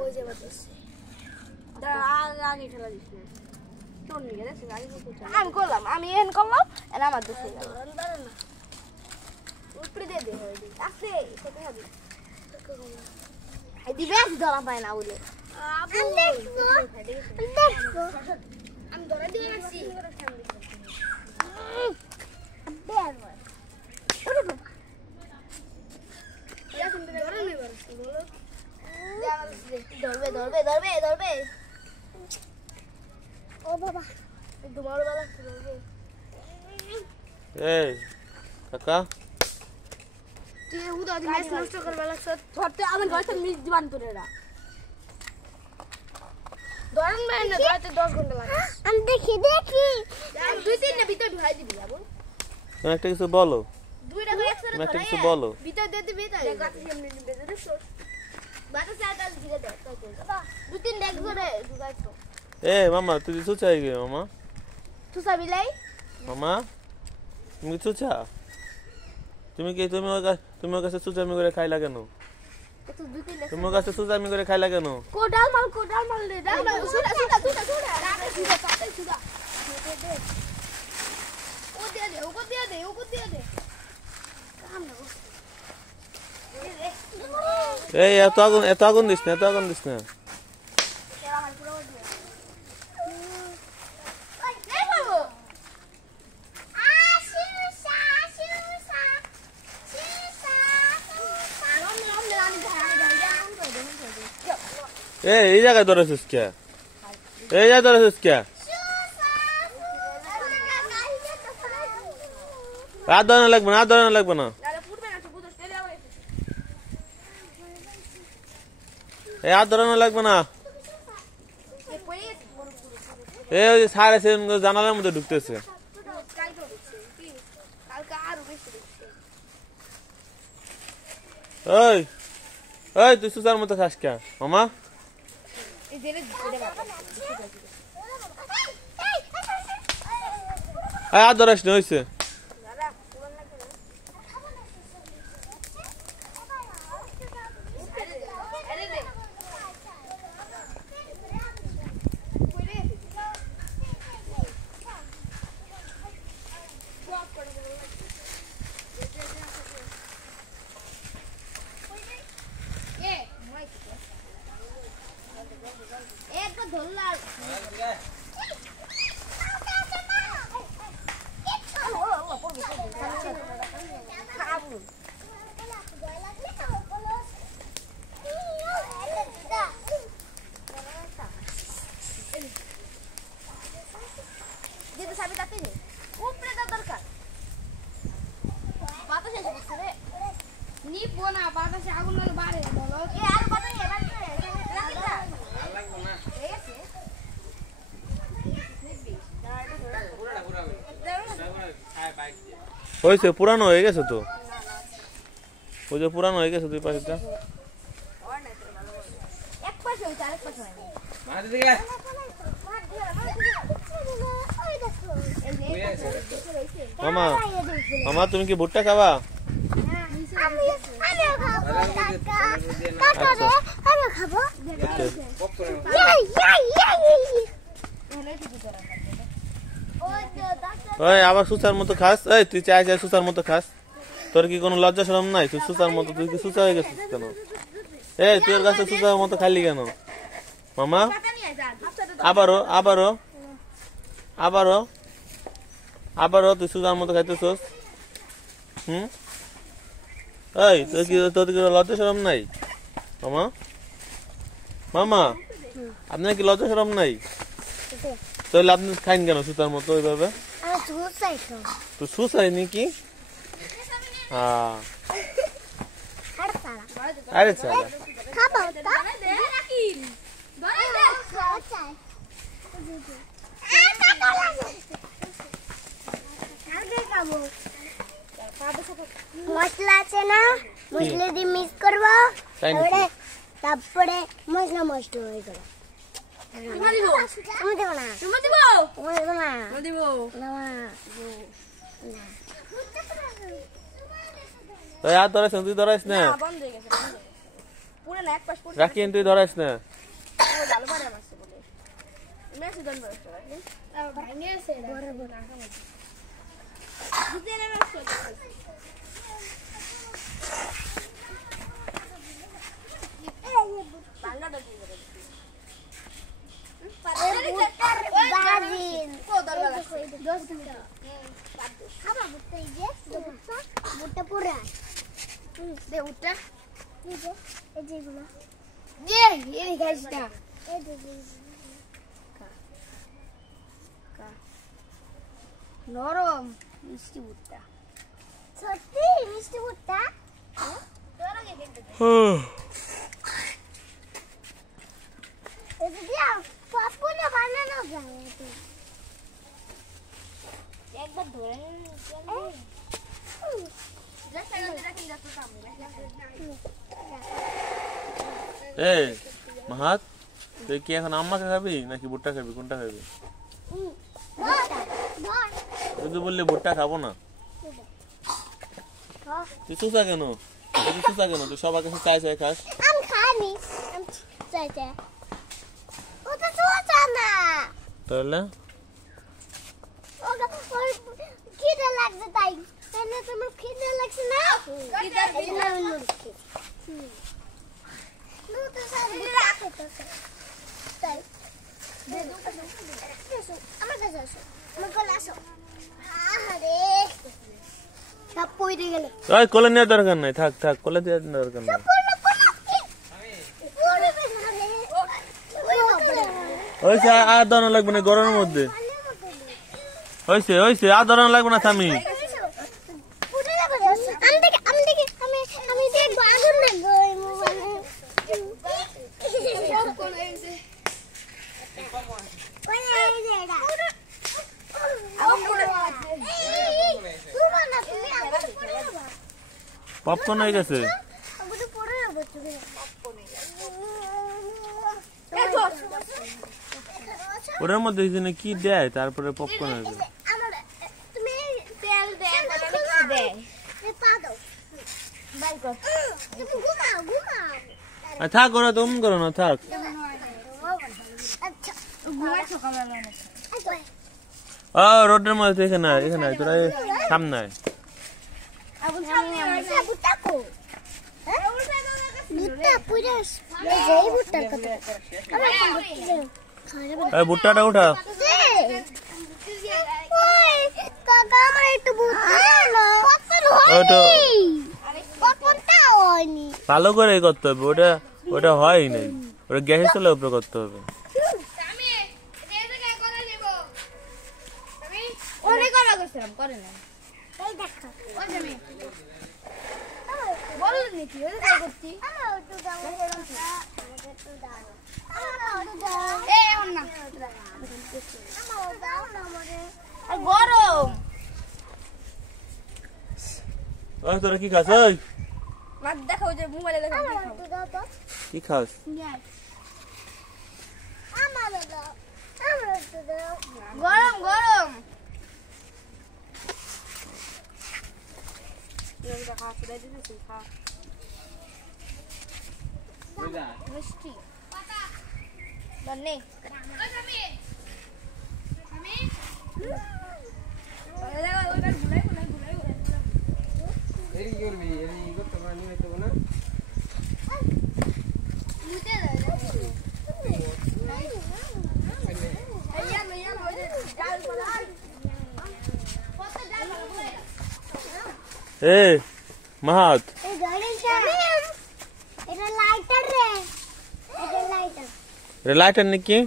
ওই যে বাতাস দাঁড়া আগে ঠেলা দিস না তোর নিয়ে গেছে গাড়ি বলতে আমি করলাম আমি এন করলাম আর আমার দোষে গেল দাঁড়া না উপরে দে দে আস্তে সেটা হবে এই দিবে ধরা পায় না বলে আমি দেখবো আমি ধরে দিয়ে আসছি বের হয় ওরে বাবা ইয়া তুমি ধরে নে বলছি বলো ধরবে ও বাবা তোমার বাবা ধরবে এই কাকা তুই উদা দি ম্যাচ নষ্ট করবে লাগছ ধরতে আমি গলতে মিস দিবান তোরেরা ধরেন ভাই না ধরতে 10 ঘন্টা লাগে আমি দেখি দুই তিন না ভিতর ঢুকাই দিবি যাবো তুমি একটা কিছু বলো দুইটা করে একসাথে ধরে একটা কিছু বলো ভিতর দিয়ে দিবি তাই গাছে এমনি দিবি দেখছো বাতা চাটা ধীরে দে দুই তিন দেখ ধরে ঢুকাই তো এ মামা তুই সুচাই গে মামা তুই সাবিলাই মামা তুমি সুচা তুমি কি তুমি ওর কাছে সুচামি করে খাইলা কেন তো দুই তিন তুমি ওর কাছে সুচামি করে খাইলা কেন কোডাল মাল দে ডাল সুদা রাতে সুদা ও দিয়ে দে কাম না এই এত আগুন দিস না এই জায়গায় ধরেছিস কে আর ধরানো লাগবে না এই আর ধরানো লাগবে না এই ওই সার আছে জানালার মধ্যে ঢুকতেছে ওই তুই সুসার মতো খাস কে মামা আর ধরাস না হয়েছে হয়েছে পুরানো হয়ে গেছে তো ওই যে পুরানো হয়ে গেছে দুই পাশেটা মামা তুমি কি ভুট্টা খাবা ওই আবার সুসার মতো খাস এই তুই চাই সুসার মতো খাস তোর কি কোনো লজ্জা শরম নাই তুই সুসার মতো তুই কি সুসা হয়ে গেছিস কেন এই তুই ওর কাছে সুসার মতো খালি কেন মামা আবারও তুই সুসার মতো খাইতেছস এই তোর কি লজ্জা শরম নাই মামা আপনার কি লজ্জা শরম নাই তাহলে আপনি খাইন কেন সুতার মতো ওইভাবে তো সুসাই নাকি আরে চালা মশলা আছে না মশলা দিয়ে মিক্স করবো তারপরে মশলা নষ্ট হয়ে গেল তুই ধরাইস না পুরো না এক পাশ পুরো রাখি তুই ধরাস না ভালো পারে মারছে বলে মেসি দন বড় রাখি ভাঙে আছে বড় বড় রাখা মতো দুধে না মেসি বাংলা দন করে বাজিন কো দল লাগছে 10 মিনিট খাবা বুটটা এই যে বুটটা পুরা দে উঠা এই যে এই যেগুলো যে এই গাইস না এই যে কা নরম মিষ্টি বুটটা সত্যি মিষ্টি বুটটা তোর আগে দেখতে এই যে পাপুলে বানানো যায় একবার ধরে এই মাহাত তুই কি এখন আম্মাকে খাবি নাকি ভুট্টা খাবি কোনটা খাবি তুই তো বললি ভুট্টা খাবো না তুই সুসা কেন তুই সবার কাছে চাই চাই খাস আমি খাইনি আমি চাই চাই ও তো সুসা না তাহলে ওগা খিদে লাগছে তাই তাহলে তোমার খিদে লাগছে না খিদে লাগছে নো তো সব রাখে তো তাই দে দু আমার কাছে আসো আমার কোলে আসো আরে সব পড়ে গেল ওই কোলে নেওয়ার দরকার নাই থাক থাক কোলে দেওয়ার দরকার নাই ওইসে আর দানা লাগবে না গরমের মধ্যে হইছে আর দানা লাগবে না স্বামী আমি দেখবো আগুন লাগবে ওই মোবাইলে পপকর্ন হয়ে গেছে ওটার মধ্যে কি দেয় তারপরে পপকর্ন হয়ে গেছে থাক ওরা তো করো না থাক রোডের মধ্যে এখানে তোরা সামনে ভুট্টাটা উঠা ভালো করে করতে হবে ওটা হয় নাই ওটা গ্যাসের চলে উপরে করতে হবে গরম তোরা কি খাস দেখাও যে মোবাইলে দেখাও কি খাস গরম গরম মিষ্টি এ মাহাত লাইটার নাকি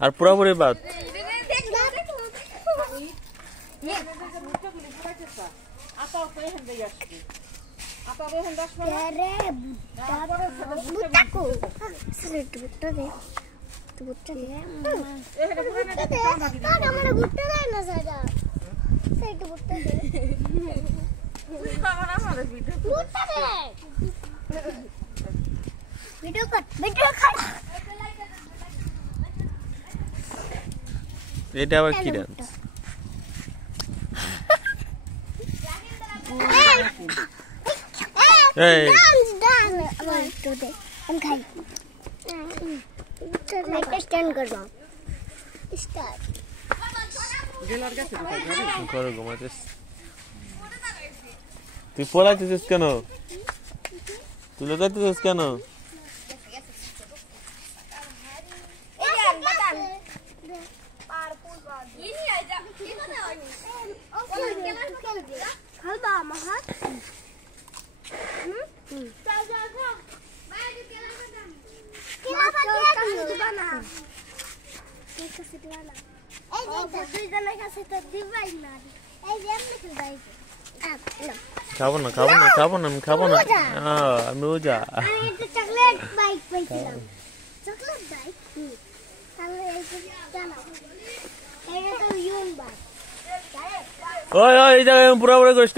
আর পুরাপুরি বাদ ভিডিও কর এটা আবার কি ডান্স? এই ঘরে ঘুমাইছিস? তুই পড়াইতেছিস কেন? তুই লগাইতেছিস কেন? খাবো না আমি খাবো না। আমি ওজা চকলেট বাইক পাইছিলাম। চকলেট বাইক তাহলে এই তো ইউন বাইক। ওই এই জায়গায় পুরো পুরো করিস